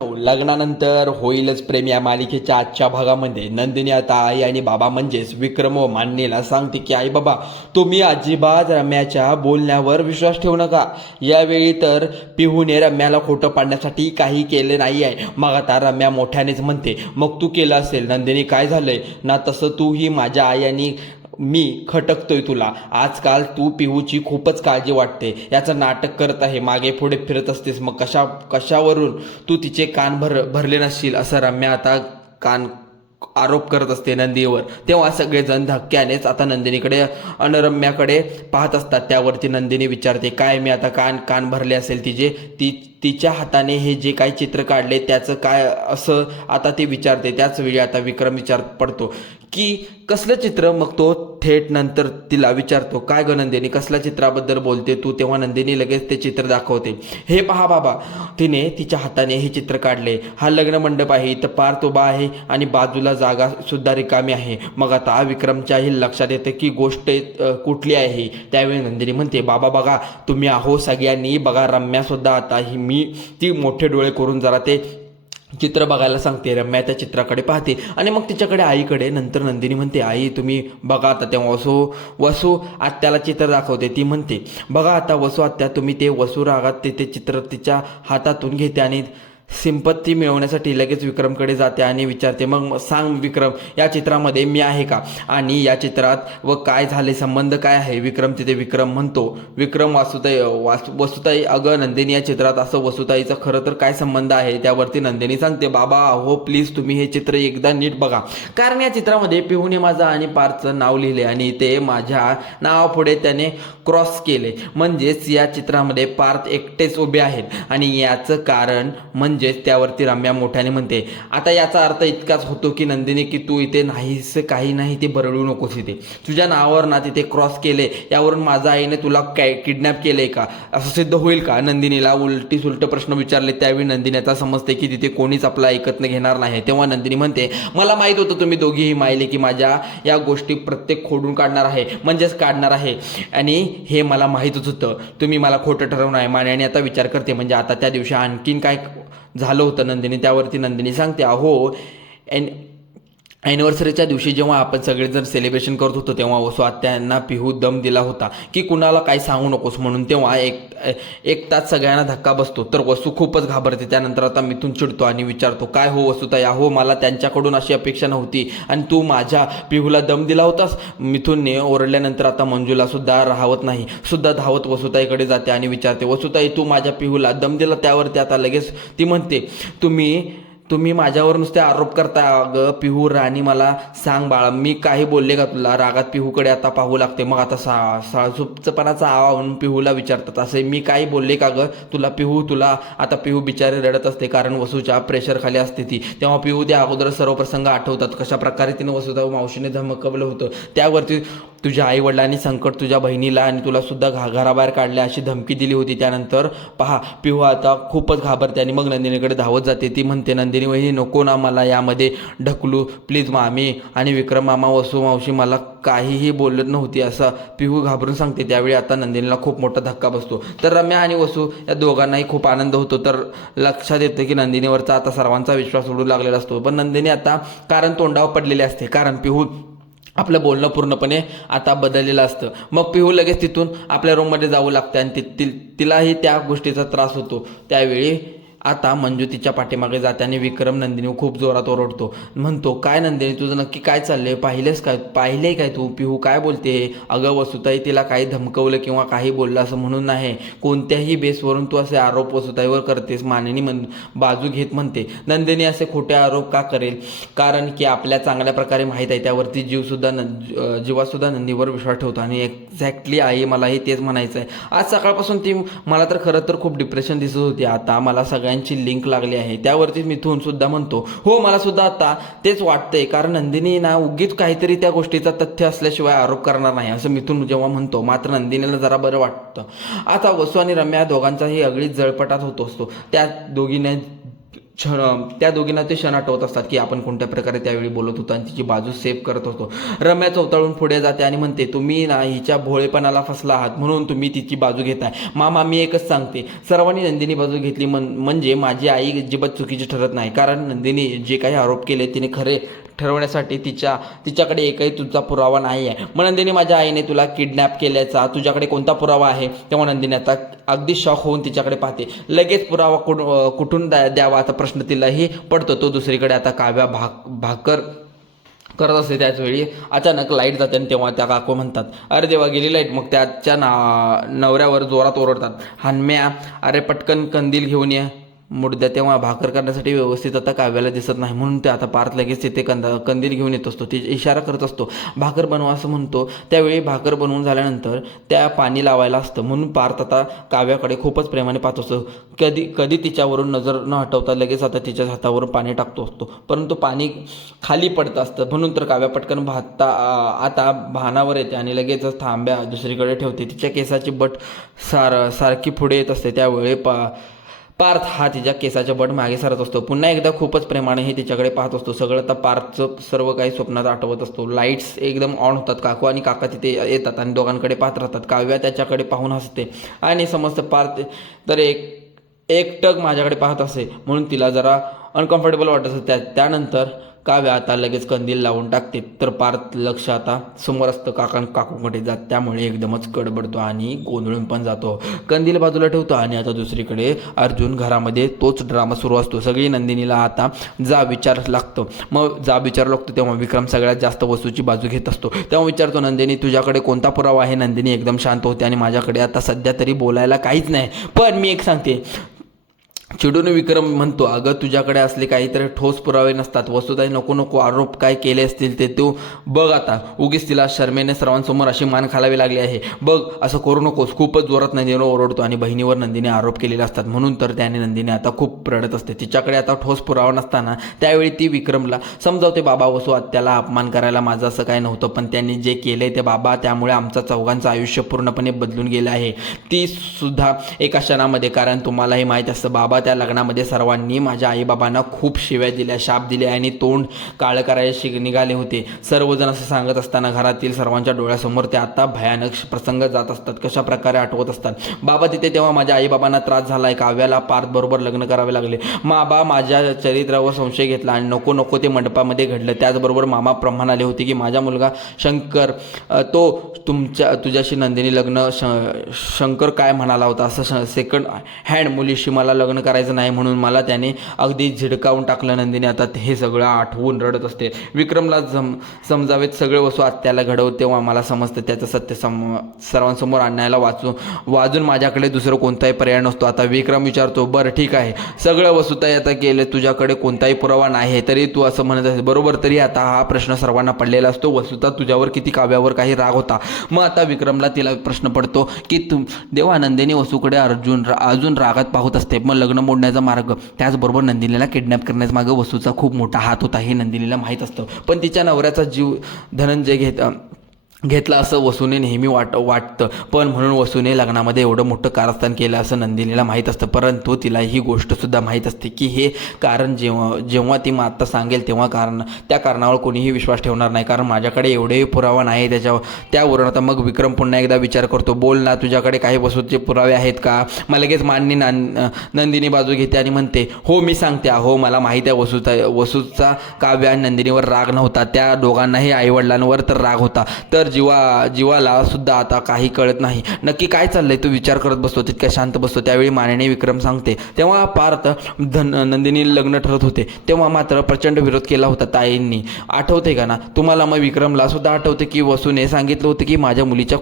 लग्नानंतर होईलच प्रेम या मालिकेच्या आजच्या भागामध्ये नंदिनी आता आई आणि बाबा म्हणजेच विक्रम व मान्यला सांगते की आई बाबा तुम्ही अजिबात रम्याच्या बोलण्यावर विश्वास ठेवू नका. यावेळी तर पिहूने रम्याला खोटं पाडण्यासाठी काही केले नाही आहे. मग आता रम्या मोठ्यानेच म्हणते मग तू केलं असेल नंदिनी, काय झालंय ना, तसं तूही माझ्या आई आणि मी खटकतोय तुला. आजकाल तू पिहूची खूपच काळजी वाटते, याचं नाटक करत आहे, मागे पुढे फिरत असतेस, मग कशावरून तू तिचे कान भरले नसशील असं रम्या आता कान आरोप करत असते नंदीवर. तेव्हा सगळेजण धक्क्यानेच आता नंदिनीकडे रम्याकडे पाहत असतात. त्यावरती नंदिनी विचारते काय मी आता कान भरले असेल तिच्या हाताने हे जे काही चित्र काढले त्याचं काय असं आता ती विचारते. त्याच वेळी आता विक्रम विचार पडतो की कसलं चित्र. मग तो थेट नंतर तिला विचारतो काय ग नंदिनी कसल्या चित्राबद्दल बोलते तू. तेव्हा नंदिनी लगेच ते चित्र दाखवते. हे पहा बाबा, तिने तिच्या हाताने हे चित्र काढले. हा लग्न मंडप आहे, इथं पार उभा आहे आणि बाजूला जागा सुद्धा रिकामी आहे. मग आता विक्रमच्याही लक्षात येते की गोष्ट कुठली आहे. त्यावेळी नंदिनी म्हणते बाबा बघा तुम्ही आहो सगळ्यांनी बघा, रम्या सुद्धा आता मी ती मोठे डोळे करून जरा ते चित्र बघायला सांगते. रम्या त्या चित्राकडे पाहते आणि मग तिच्याकडे आईकडे. नंतर नंदिनी म्हणते आई तुम्ही बघा आता. तेव्हा वसू आत्याला चित्र दाखवते. ती म्हणते बघा आता वसू आत्या, तुम्ही ते वसू रागात ते चित्र तिच्या हातातून घेते आणि सिंपत्ती मिळवण्यासाठी लगेच विक्रमकडे जाते आणि विचारते मग सांग विक्रम, या चित्रामध्ये मी आहे का आणि या चित्रात व काय झाले, संबंध काय आहे. विक्रम म्हणतो विक्रम वसुताई अगं नंदिनी या चित्रात असं वसुताईचा खरं तर काय संबंध आहे. त्यावरती नंदिनी सांगते बाबा हो प्लीज तुम्ही हे चित्र एकदा नीट बघा, कारण या चित्रामध्ये पिहूने माझं आणि पारचं नाव लिहिले आणि ते माझ्या नावापुढे त्याने क्रॉस केले. म्हणजेच या चित्रामध्ये पार्थ एकटेच उभे आहेत आणि याचं कारण म्हणजेच त्यावरती रम्या मोठ्याने म्हणते आता याचा अर्थ इतकाच होतो की नंदिनी की तू इथे नाहीस, काही नाही ते बरळू नकोस. इथे तुझ्या नावावर ना तिथे क्रॉस केले, यावरून माझ्या आईने तुला काय किडनॅप केले का असं सिद्ध होईल का. नंदिनीला उलट प्रश्न विचारले. त्यावेळी नंदिनी आता समजते की तिथे कोणीच आपला ऐकत घेणार नाही. तेव्हा नंदिनी म्हणते मला माहीत होतं तुम्ही दोघीही मायले की माझ्या या गोष्टी प्रत्येक खोडून काढणार आहे, म्हणजेच काढणार आहे आणि हे मला माहीतच होतं. तुम्ही मला खोटं ठरवणार आहे. मान्याने आता विचार करते म्हणजे आता त्या दिवशी आणखीन काय झालं होतं नंदिनी. त्यावरती नंदिनी सांगते अहो ॲनिव्हर्सरीच्या दिवशी जेव्हा आपण सगळेजण सेलिब्रेशन करत होतो तेव्हा वसू आत्यांना पिहू दम दिला होता की कुणाला काही सांगू नकोस म्हणून. तेव्हा एक तास सगळ्यांना धक्का बसतो तर वसू खूपच घाबरते. त्यानंतर आता मिथून चिडतो आणि विचारतो काय हो वसुताई, अहो मला त्यांच्याकडून अशी अपेक्षा नव्हती आणि तू माझ्या पिहूला दम दिला होतास. मिथूनने ओरडल्यानंतर आता मंजूला सुद्धा राहवत नाही, सुद्धा धावत वसुताईकडे जाते आणि विचारते वसुताई तू माझ्या पिहूला दम दिला. त्यावरती आता लगेच ती म्हणते तुम्ही माझ्यावर नुसते आरोप करता. अगं पिहू राणी मला सांग बाळा, मी काही बोलले का तुला. रागात पिहूकडे आता पाहू लागते. मग आता साळसूपपणाचा आवा म्हणून पिहूला विचारतात असे मी काही बोलले का गं तुला. तुला आता पिहू बिचारे रडत असते कारण वसूच्या प्रेशर खाली असते ती. तेव्हा पिहू त्या अगोदर सर्व प्रसंग आठवतात कशा प्रकारे तिने वसुधा मावशीने धमकवलं होतं. त्यावरती तुझ्या आईवडिलांनी संकट तुझ्या बहिणीला आणि तुला सुद्धा घराबाहेर काढले अशी धमकी दिली होती. त्यानंतर पहा पिहू आता खूपच घाबरते आणि मग नंदिनीकडे धावत जाते. ती म्हणते नंदिनी वहिनी नको ना मला यामध्ये ढकलू प्लीज. मामी आणि विक्रम मामा वसू मावशी मला काहीही बोलत नव्हती असं पिहू घाबरून सांगते. त्यावेळी आता नंदिनीला खूप मोठा धक्का बसतो. तर रम्या आणि वसू या दोघांनाही खूप आनंद होतो. तर लक्षात येतं की नंदिनीवरचा आता सर्वांचा विश्वास उडू लागलेला असतो. पण नंदिनी आता कारण तोंडावर पडलेले असते कारण पिहू आपलं बोलणं पूर्णपणे आता बदललेलं असतं. मग पिहू लगेच तिथून आपल्या रूममध्ये जाऊ लागते आणि तिलाही त्या गोष्टीचा त्रास होतो. त्यावेळी आता मंजू तिच्या पाठीमागे जाते आणि विक्रम नंदिनी खूप जोरात ओरडतो. म्हणतो काय नंदिनी तुझं नक्की काय चाललंय, पाहिले काय तू. पिहू काय बोलते. अगं वसुताई तिला काही धमकवलं किंवा काही बोललं असं म्हणून नाही, कोणत्याही बेसवरून तू असे आरोप वसुताईवर करतेस. मानेनी बाजू घेत म्हणते नंदिनी असे खोटे आरोप का करेल, कारण की आपल्या चांगल्या प्रकारे माहीत आहे त्यावरती जीवासुद्धा नंदीवर विश्वास ठेवतो. आणि एक्झॅक्टली आई मलाही तेच म्हणायचं आहे. आज सकाळपासून ती मला तर खरं तर खूप डिप्रेशन दिसत होती. आता मला सगळ्यांची लिंक लागली आहे. त्यावरती मिथून सुद्धा म्हणतो हो मला सुद्धा आता तेच वाटतंय, कारण नंदिनी ना उगीच काहीतरी त्या गोष्टीचा तथ्य असल्याशिवाय आरोप करणार नाही असं मिथून जेव्हा म्हणतो. मात्र नंदिनीला जरा बरं वाटतं. आता वसू आणि रम्या दोघांचाही अगदीच जळपटात होत असतो. त्या दोघींना त्या दोघींना ते क्षण आठवत असतात की आपण कोणत्या प्रकारे त्यावेळी बोलत होतो आणि तिची बाजू सेफ करत होतो. रम्या चवताळून पुढे जाते आणि म्हणते, तुम्ही ना हिच्या भोळेपणाला फसला आहात म्हणून तुम्ही तिची बाजू घेताय. मामा, मी एकच सांगते, सर्वांनी नंदिनी बाजू घेतली म्हणजे माझी आई अजिबात चुकीची ठरत नाही. कारण नंदिनी जे काही आरोप केले तिने खरे ठरवण्यासाठी तिच्याकडे एकही तुझा पुरावा नाही आहे. मग नंदिनी, माझ्या आईने तुला किडनॅप केल्याचा तुझ्याकडे कोणता पुरावा आहे? तेव्हा नंदिनी आता अगदी शॉक होऊन तिच्याकडे पाहते. लगेच पुरावा कुठून द्यावा असा प्रश्न तिलाही पडतो. तो दुसरीकडे आता काव्या भाकर करत असते. त्याचवेळी अचानक लाईट जाते आणि तेव्हा त्या काकू म्हणतात, अरे देवा, गेली लाईट. मग त्याच्या नवऱ्यावर जोरात ओरडतात, हनम्या, अरे पटकन कंदील घेऊन ये मुडद्या. तेव्हा भाकर करण्यासाठी व्यवस्थित आता काव्याला दिसत नाही म्हणून ते आता पार्थ लगेच तिथे कंदील घेऊन येत असतो. ते इशारा करत असतो, भाकर बनवा असं म्हणतो. त्यावेळी भाकर बनवून झाल्यानंतर त्या पाणी लावायला असतं म्हणून पार्थ आता काव्याकडे खूपच प्रेमाने पाहत असतो. कधी तिच्यावरून नजर न हटवता लगेच आता तिच्या हातावरून पाणी टाकतो असतो, परंतु पाणी खाली पडत असतं. म्हणून तर काव्या पटकन आता भानावर येते आणि लगेचच थांब्या दुसरीकडे ठेवते. तिच्या केसाची बट सारखी पुढे येत असते. त्यावेळी पार्थ हा तिच्या केसाच्या बट मागे सरत असतो. पुन्हा एकदा खूपच प्रेमानेही तिच्याकडे पाहत असतो. सगळं तर पार्थचं सर्व काही स्वप्नात आठवत असतो. लाईट्स एकदम ऑन होतात. काकू आणि काका तिथे येतात आणि दोघांकडे पाहत राहतात. काव्या त्याच्याकडे पाहून हसते आणि समजतं पार्थ तर एकटक माझ्याकडे पाहत असे म्हणून तिला जरा अनकम्फर्टेबल वाटत असतं. त्यानंतर काव्या आता लगेच कंदील लावून टाकते. तर पार्थ लक्ष आता समोर असतं काकूकडे जात. त्यामुळे एकदमच कडबडतो आणि गोंधळून पण जातो. कंदील बाजूला ठेवतो आणि आता दुसरीकडे अर्जुन घरामध्ये तोच ड्रामा सुरू असतो. सगळी नंदिनीला आता जाब विचार लागतो. मग जाब विचार लागतो तेव्हा विक्रम सगळ्यात जास्त वसूची बाजू घेत असतो. तेव्हा विचारतो, नंदिनी, तुझ्याकडे कोणता पुरावा आहे? नंदिनी एकदम शांत होते आणि माझ्याकडे आता सध्या तरी बोलायला काहीच नाही, पण मी एक सांगते. चिडून विक्रम म्हणतो, अगं तुझ्याकडे असले काहीतरी ठोस पुरावे नसतात. वसुताई नको आरोप काय केले असतील ते तू बघ. आता उगीच तिला शर्मेने सर्वांसमोर अशी मान खालावी लागली आहे. बघ, असं करू नकोस. खूपच जोरात नंदिनीवर ओरडतो आणि बहिणीवर नंदिनी आरोप केलेले असतात. म्हणून तर त्याने नंदिनी आता खूप रडत असते. तिच्याकडे आता ठोस पुरावा नसताना त्यावेळी ती विक्रमला समजावते, बाबा, वसू आत्याला अपमान करायला माझं असं काय नव्हतं, पण त्यांनी जे केलंय ते बाबा, त्यामुळे आमचं चौघांचं आयुष्य पूर्णपणे बदलून गेलं आहे, ती सुद्धा एका क्षणामध्ये. कारण तुम्हालाही माहीत असतं, बाबा त्या लग्नामध्ये सर्वांनी माझ्या आईबाबांना खूप शिव्या दिल्या, शाप दिले आणि तोंड काळं करायला निघाले होते. सर्वजण असं सांगत असताना घरातील सर्वांच्या डोळ्यासमोर ते आता भयानक प्रसंग जात असतात. कशा प्रकारे आठवत असतात. बाबा तिथे तेव्हा माझ्या आईबाबांना त्रास झालाय, काव्याला पार्थ बरोबर लग्न करावे लागले, बाबा माझ्या चरित्रावर संशय घेतला आणि नको ते मंडपामध्ये घडलं. त्याचबरोबर मामा प्रमाण आले होते की माझा मुलगा शंकर तो तुझ्याशी नंदिनी लग्न शंकर काय म्हणाला होता, असं सेकंड हँड मुलीशी मला लग्न करायचं नाही म्हणून मला त्याने अगदी झिडकावून टाकलं. नंदिनी आता हे सगळं आठवून रडत असते. विक्रमला समजावेत सगळे वसू आत्याला घडवत तेव्हा मला समजतं त्याचं सत्य सर्वांसमोर आणण्याला वाजून माझ्याकडे दुसरं कोणताही पर्याय नसतो. आता विक्रम विचारतो, बरं ठीक आहे, सगळं वसुताई आता केलं, तुझ्याकडे कोणताही पुरावा नाही तरी तू असं म्हणत असेल, बरोबर. तरी आता हा प्रश्न सर्वांना पडलेला असतो, वसुता तुझ्यावर किती काव्यावर काही राग होता? मग आता विक्रमला तिला प्रश्न पडतो की देवा, नंदिनी वसूकडे अजून रागात पाहत असते. मग लग्न मोडण्याचा मार्ग, त्याचबरोबर नंदिनीला किडनॅप करण्याचा मार्ग वसूचा खूप मोठा हात होता हे नंदिनीला माहीत असतं. पण तिच्या नवऱ्याचा जीव धनंजय घेतला असं वसूने नेहमी वाटतं. पण म्हणून वसूने लग्नामध्ये एवढं मोठं कारस्थान केलं असं नंदिनीला माहीत असतं. परंतु तिला ही गोष्टसुद्धा माहीत असते की हे कारण जेव्हा ती आत्ता सांगेल तेव्हा त्या कारणावर कोणीही विश्वास ठेवणार नाही, कारण माझ्याकडे एवढेही पुरावा नाही त्यावरून. आता मग विक्रम पुन्हा एकदा विचार करतो, बोल ना, तुझ्याकडे काही वसूचे पुरावे आहेत का? मला लगेच नंदिनी बाजू घेते आणि म्हणते, हो मी सांगते, अहो मला माहीत आहे वसूचा काव्य आणि नंदिनीवर राग नव्हता, त्या दोघांनाही आईवडिलांवर तर राग होता. तर जीवाला सुद्धा आता काही कळत नाही, नक्की काय चाललंय तो विचार करत बसतो. तितक्या शांत बसतो. त्यावेळी मानेने विक्रम सांगते, तेव्हा पार्थ नंदिनी लग्न ठरत होते तेव्हा मात्र प्रचंड विरोध केला होता ताईंनी, आठवते का ना तुम्हाला? मग विक्रमला सुद्धा आठवते की वसूने सांगितलं होतं की माझ्या मुलीच्या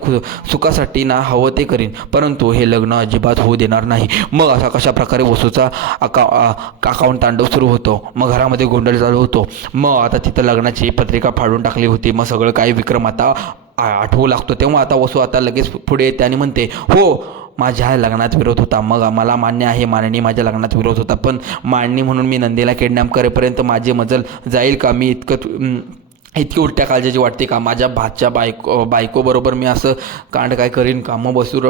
सुखासाठी ना हवं ते करीन, परंतु हे लग्न अजिबात होऊ देणार नाही. मग असा कशा प्रकारे वसूचा अकाउंट तांडव सुरू होतो. मग घरामध्ये गोंधळ चालू होतो. मग आता तिथं लग्नाची पत्रिका फाडून टाकली होती. मग सगळं काही विक्रम आता आठवू लागतो. तेव्हा आता वसू आता लगेच पुढे येते आणि म्हणते, हो माझ्या लग्नात विरोध होता. मग मला मान्य आहे, माननी माझ्या लग्नात विरोध होता, पण मांडणी म्हणून मी नंदीला किडनॅप करेपर्यंत माझी मजल जाईल का? मी इतकी उलट्या काळजाची वाटते का? माझ्या भाच्या बायकोबरोबर मी असं कांड काय करीन का? मग बसू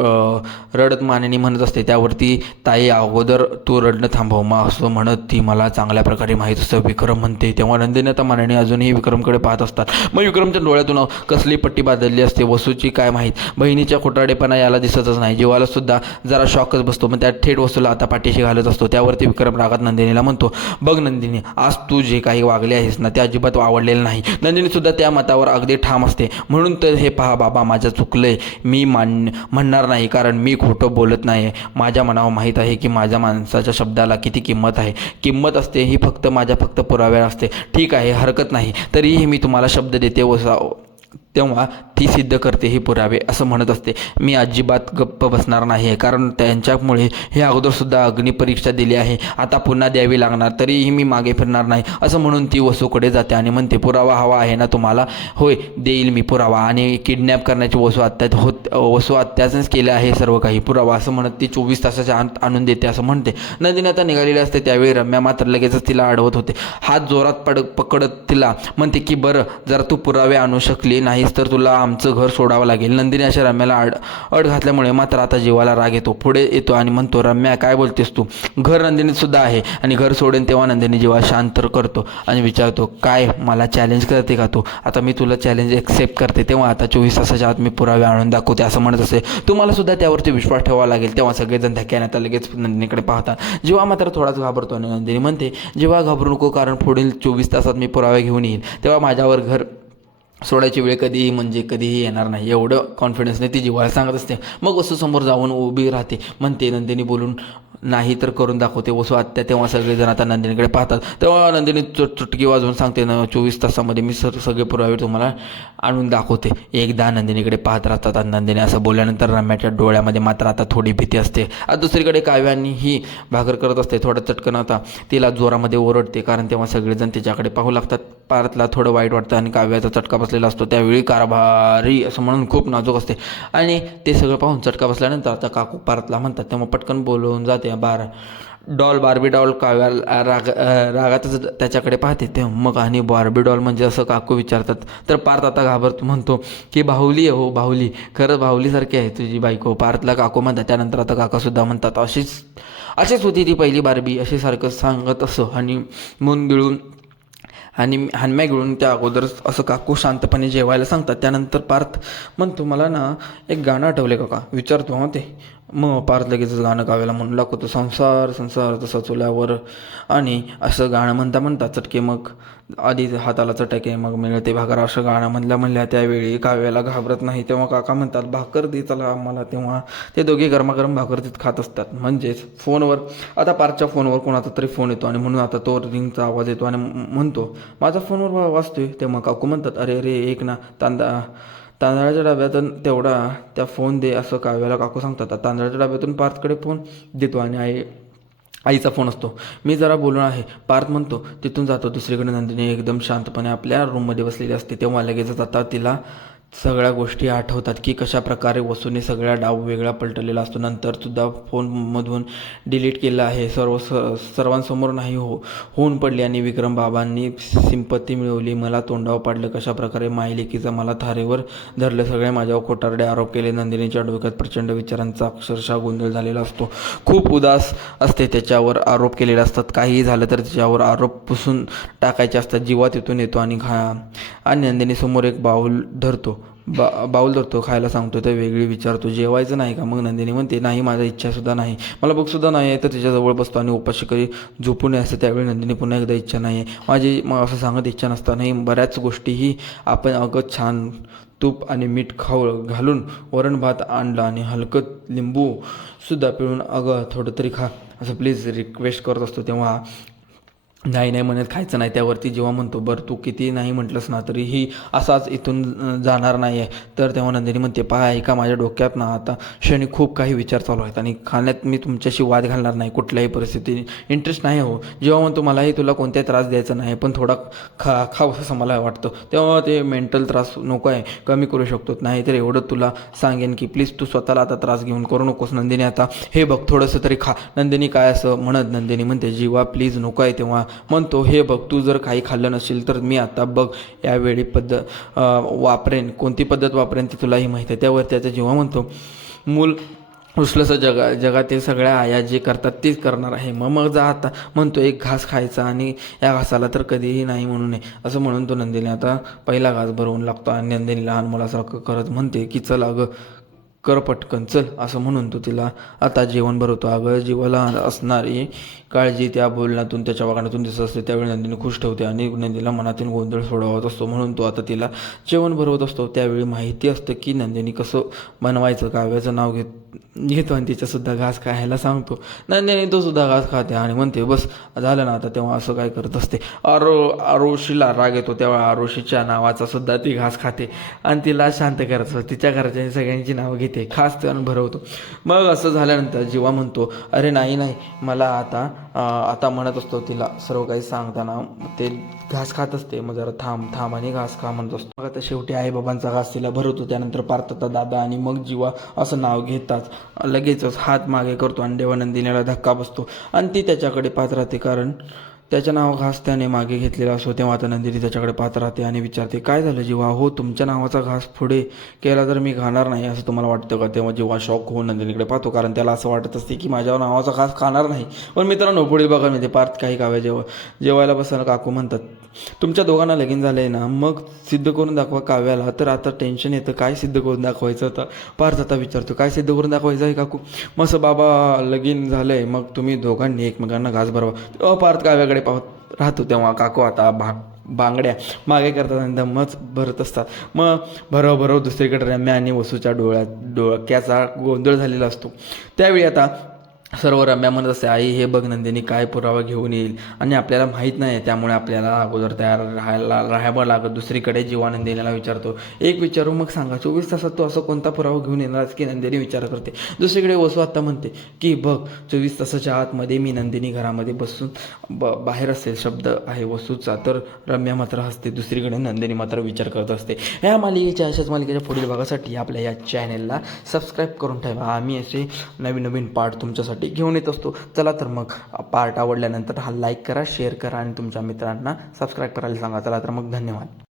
रडत मानेनी म्हणत असते. त्यावरती ताई अगोदर तू रडणं थांबव मग असं म्हणत ती मला चांगल्या प्रकारे माहीत असतं विक्रम म्हणते. तेव्हा नंदिनी आता मानेने अजूनही विक्रमकडे पाहत असतात. मग विक्रमच्या डोळ्यातून कसली पट्टी बांधलेली असते वसूची काय माहीत. बहिणीच्या खोटारडेपणा याला दिसतच नाही. जीवाला सुद्धा जरा शॉकच बसतो. मग त्या थेट वसूला आता पाठीशी घालत असतो. त्यावरती विक्रम रागात नंदिनीला म्हणतो, बघ नंदिनी, आज तू जे काही वागले आहेस ना ते अजिबात आवडलेलं नाही. नंदिनी सुद्धा त्या मतावर अगदी ठाम असते. म्हणून तर हे पहा बाबा, माझं चुकलंय, मी म्हणणार नाही कारण मी खोटं बोलत नाही. माझ्या मनावर माहीत आहे की माझ्या माणसाच्या शब्दाला किती किंमत आहे. किंमत असते ही फक्त माझ्या पुराव्यावर असते. ठीक आहे, हरकत नाही. तरीही मी तुम्हाला शब्द देते तेव्हा ती सिद्ध करते ही पुरावे असं म्हणत असते. मी अजिबात गप्प बसणार नाही आहे कारण त्यांच्यामुळे हे अगोदरसुद्धा अग्निपरीक्षा दिली आहे, आता पुन्हा द्यावी लागणार. तरीही मी मागे फिरणार नाही असं म्हणून ती वसूकडे जाते आणि म्हणते, पुरावा हवा आहे ना तुम्हाला? होय, देईल मी पुरावा. आणि किडनॅप करण्याची वसू अत्याचारच केलं आहे सर्व काही पुरावा असं म्हणत ती 24 तासाच्या आत आणून देते असं म्हणते. नंदिनी आता निघालेली असते. त्यावेळी रम्या मात्र लगेचच तिला अडवत होते. हात जोरात पकडत तिला म्हणते की बरं, जर तू पुरावे आणू शकली नाहीस तर तुला आमचं घर सोडावं लागेल. नंदिनी अशा रम्याला अड घातल्यामुळे मात्र आता जीवाला राग येतो. पुढे येतो आणि म्हणतो, रम्या काय बोलतेस तू? घर नंदिनीत सुद्धा आहे आणि घर सोडेन. तेव्हा नंदिनी जीवा शांत करतो आणि विचारतो, काय मला चॅलेंज करते का तू? आता मी तुला चॅलेंज एक्सेप्ट करते. तेव्हा आता 24 तासाच्या आत मी पुरावे आणून दाखवते असं म्हणत असते. तुम्हाला सुद्धा त्यावरती विश्वास ठेवावा लागेल. तेव्हा सगळेजण धक्क्याने आता लगेच नंदिनीकडे पाहतात. जीवा मात्र थोडाच घाबरतो आणि नंदिनी म्हणते, जीवा घाबरू नको कारण पुढील 24 तासात मी पुरावे घेऊन येईल. तेव्हा माझ्यावर घर सोडायची वेळ कधीही येणार नाही. एवढं कॉन्फिडन्सने ती जीवाला सांगत असते. मग वसू समोर जाऊन उभी राहते. म्हणते, नंदिनी बोलून नाही तर करून दाखवते वसू आत्या. तेव्हा सगळेजण आता नंदिनीकडे पाहतात. तेव्हा नंदिनी चुटकी वाजवून सांगते, 24 तासामध्ये मी सगळे पुरावे तुम्हाला आणून दाखवते. एकदा नंदिनीकडे पाहत राहतात. आणि नंदिनी असं बोलल्यानंतर रम्याच्या डोळ्यामध्ये मात्र आता थोडी भीती असते. आता दुसरीकडे काव्यानी ही भाकर करत असते. थोडं चटकन आता तिला जोरामध्ये ओरडते कारण तेव्हा सगळेजण तिच्याकडे पाहू लागतात. पार्थला थोडं वाईट वाटतं आणि काव्याचा चटका बसलेला असतो. त्यावेळी कारभारी असं म्हणून खूप नाजूक असते आणि ते सगळं पाहून चटका बसल्यानंतर आता काकू पार्थला म्हणतात. तेव्हा पटकन बोलवून जाते. बार्बी डॉल काव्याला रागातच त्याच्याकडे पाहते. ते मग आणि बार्बी डॉल म्हणजे असं काकू विचारतात. तर पार्थ आता घाबरतो. म्हणतो की बाहुली आहे हो, बाहुली, खरंच बाहुलीसारखी आहे तुझी बायको. पार्थला काकू म्हणतात. त्यानंतर आता काकासुद्धा म्हणतात, अशीच होती ती पहिली बार्बी अशी सारखं सांगत असं आणि मन गिळून आणि हानम्या गिळून त्या अगोदर असं काकू शांतपणे जेवायला सांगतात. त्यानंतर पार्थ म्हणतो, मला ना एक गाणं आठवले का विचारतो. हां ते मग पार्थ लगेचच गाणं काव्याला म्हणू लागतो. संसार संसार तसा चुल्यावर आणि असं गाणं म्हणता चटके मग आधी हाताला चटके मग मिळते भाकर असं गाणं म्हणल्या त्यावेळी काव्याला घाबरत नाही. तेव्हा काका म्हणतात, भाकर दे चला आम्हाला. तेव्हा ते दोघे गरमागरम भाकर तिथं खात असतात. म्हणजेच फोनवर आता पार्थच्या फोनवर कोणाचा तरी फोन येतो आणि म्हणून आता तो रिंगचा आवाज येतो आणि म्हणतो, माझा फोनवर वाजतोय. तेव्हा काकू म्हणतात, अरे एक ना तांदळाच्या डब्यातून तेवढा त्या फोन दे असं काव्याला काकू सांगतात. तांदळाच्या डब्यातून पार्थकडे फोन देतो आणि आईचा फोन असतो. मी जरा बोलून आहे पार्थ म्हणतो. तिथून जातो. दुसरीकडे नंदिनी एकदम शांतपणे आपल्या रूममध्ये बसलेली असते. तेव्हा लगेचच आता तिला सगळ्या गोष्टी आठवतात की कशा प्रकारे वसूने सगळ्या डाव वेगळा पलटलेला असतो. नंतरसुद्धा फोनमधून डिलीट केलं आहे. सर्वांसमोर नाही होऊन पडली आणि विक्रम बाबांनी सिंपत्ती मिळवली. मला तोंडावर पाडलं. कशा प्रकारे मायलेकीचा मला थारेवर धरलं. सगळे माझ्यावर खोटारडे आरोप केले. नंदिनीच्या डोक्यात प्रचंड विचारांचा अक्षरशः गोंधळ झालेला असतो. खूप उदास असते. त्याच्यावर आरोप केलेले असतात. काहीही झालं तर त्याच्यावर आरोप पुसून टाकायचे असतात. जीवा तिथून येतो आणि नंदिनीसमोर एक बाऊल धरतो. बाऊल धरतो. खायला सांगतो. तर वेगळी विचारतो, जेवायचं नाही का? मग नंदिनी म्हणते, नाही, माझा इच्छासुद्धा नाही, मला भूकसुद्धा नाही आहे. तर तिच्याजवळ बसतो आणि उपाशी कधी झोपू नये असं. त्यावेळी नंदिनी पुन्हा एकदा, इच्छा नाही आहे माझी. मग असं सांगत इच्छा नसतानाही बऱ्याच गोष्टीही आपण अगं छान तूप आणि मीठ घालून वरण भात आणला आणि हलकं लिंबूसुद्धा पिळून अगं थोडं तरी खा असं प्लीज रिक्वेस्ट करत असतो. तेव्हा नाही म्हणत खायचं नाही. त्यावरती जेव्हा म्हणतो, बरं तू किती नाही म्हटलंस ना तरीही असाच इथून जाणार नाही आहे. तर तेव्हा नंदिनी म्हणते, ऐका माझ्या डोक्यात ना आता क्षणी खूप काही विचार चालू आहेत आणि खाण्यात मी तुमच्याशी वाद घालणार नाही. कुठल्याही परिस्थिती इंटरेस्ट नाही हो. जेव्हा म्हणतो, मलाही तुला कोणताही त्रास द्यायचा नाही पण थोडा खाव असं मला वाटतं. तेव्हा ते मेंटल त्रास नको आहे, कमी करू शकतो. नाही तर एवढं तुला सांगेन की प्लीज तू स्वतःला आता त्रास घेऊन करू नकोस. नंदिनी आता हे बघ थोडंसं तरी खा. नंदिनी काय असं म्हणत नंदिनी म्हणते, जीवा प्लीज नको आहे. तेव्हा म्हणतो, हे बघ तू जर काही खाल्लं नसेल तर मी आता बघ यावेळी वापरेन, कोणती पद्धत वापरेन ती तुलाही माहीत आहे. त्यावर त्याचा जीवा म्हणतो, मूल उचलंसं जगातील सगळ्या आया जे करतात तेच करणार आहे. मग जा आता, म्हणतो एक घास खायचा आणि या घासाला तर कधीही नाही म्हणू नये. असं म्हणून तो नंदिनी आता पहिला घास भरवून लागतो आणि नंदिनी लहान मुलासारखं करत म्हणते की चल अगं कर पटकन चल. असं म्हणून तो तिला आता जेवण भरवतो. अगं जीवाला असणारी काळजी त्या बोलण्यातून त्याच्या वागण्यातून दिसत असते. त्यावेळी नंदिनी खुश ठेवते आणि नंदिनीला मनातील गोंधळ सोडवत असतो, म्हणून तो आता तिला जेवण भरवत असतो. त्यावेळी माहिती असतं की नंदिनी कसं बनवायचं. काव्याचं नाव घेतो आणि तिच्यासुद्धा घास खायला सांगतो. नंदिनी तो सुद्धा घास खाते आणि म्हणते बस झालं ना आता. तेव्हा असं काय करत असते, आरुषीला राग येतो. तेव्हा आरुषीच्या नावाचा सुद्धा ती घास खाते आणि तिला शांत करत असतो. तिच्या घरच्या सगळ्यांची नावं घेते, खास त्यानं भरवतो. मग असं झाल्यानंतर जीवा म्हणतो, अरे नाही मला आता म्हणत असतो तिला सर्व काही सांगताना. ते घास खात असते, मग जरा थांब आणि घास खा म्हणत असतो. मग आता शेवटी आईबाबांचा घास तिला भरवतो. त्यानंतर पार्थचा दादा आणि मग जीवा असं नाव घेताच लगेचच हात मागे करतो आणि देवानंदिनीला धक्का बसतो आणि ती त्याच्याकडे पाहत राहते, कारण त्याच्या नाव घास त्याने मागे घेतलेला असतो. तेव्हा आता नंदिनी त्याच्याकडे पाहत राहते आणि विचारते, काय झालं जीवा? हो, तुमच्या नावाचा घास पुढे केला तर मी खाणार नाही असं तुम्हाला वाटतं का? तेव्हा जीवा शॉक होऊन नंदिनीकडे पाहतो, कारण त्याला असं वाटत असते की माझ्या नावाचा घास खाणार नाही. पण मित्रांनो पुढे बघा, म्हणजे पार्थ काही काव्या जेवायला बसताना काकू म्हणतात, तुमच्या दोघांना लगीन झालं आहे ना, मग सिद्ध करून दाखवा काव्याला. तर आता टेन्शन येतं, काय सिद्ध करून दाखवायचं? आता पार्थ आता विचारतो, काय सिद्ध करून दाखवायचं आहे काकू? मस्त बाबा लगीन झालं आहे, मग तुम्ही दोघांनी एकमेकांना घास भरवा. तेव्हा पार्थ काव्याकडे पाहत राहतो. तेव्हा काकू आता बांगड्या मागे करतात आणि दमच भरत असतात. मग भरव दुसरीकडे रम्या आणि वसूच्या डोक्याचा गोंधळ झालेला असतो. त्यावेळी आता सर्व रम्या म्हणत असते, आई हे बघ नंदिनी काय पुरावा घेऊन येईल आणि आपल्याला माहीत नाही, त्यामुळे आपल्याला अगोदर तयार राहावं लागत. दुसरीकडे जीवा नंदिनीला विचारतो, एक विचारू मग सांगा, 24 तासात तो असं कोणता पुरावा घेऊन येणार की नंदिनी विचार करते. दुसरीकडे वसू आता म्हणते की बघ 24 तासाच्या आतमध्ये मी नंदिनी घरामध्ये बसून बाहेर असेल शब्द आहे वसूचा. तर रम्या मात्र हसते. दुसरीकडे नंदिनी मात्र विचार करत असते. या मालिकेच्या अशाच मालिकेच्या पुढील भागासाठी आपल्या या चॅनेलला सबस्क्राईब करून ठेवा. आम्ही असे नवीन पार्ट तुमच्यासाठी घेऊन येत असतो. चला तर मग पार्ट आवडल्यानंतर हा लाईक करा, शेअर करा आणि तुमच्या मित्रांना सबस्क्राईब करायला सांगा. चला तर मग धन्यवाद.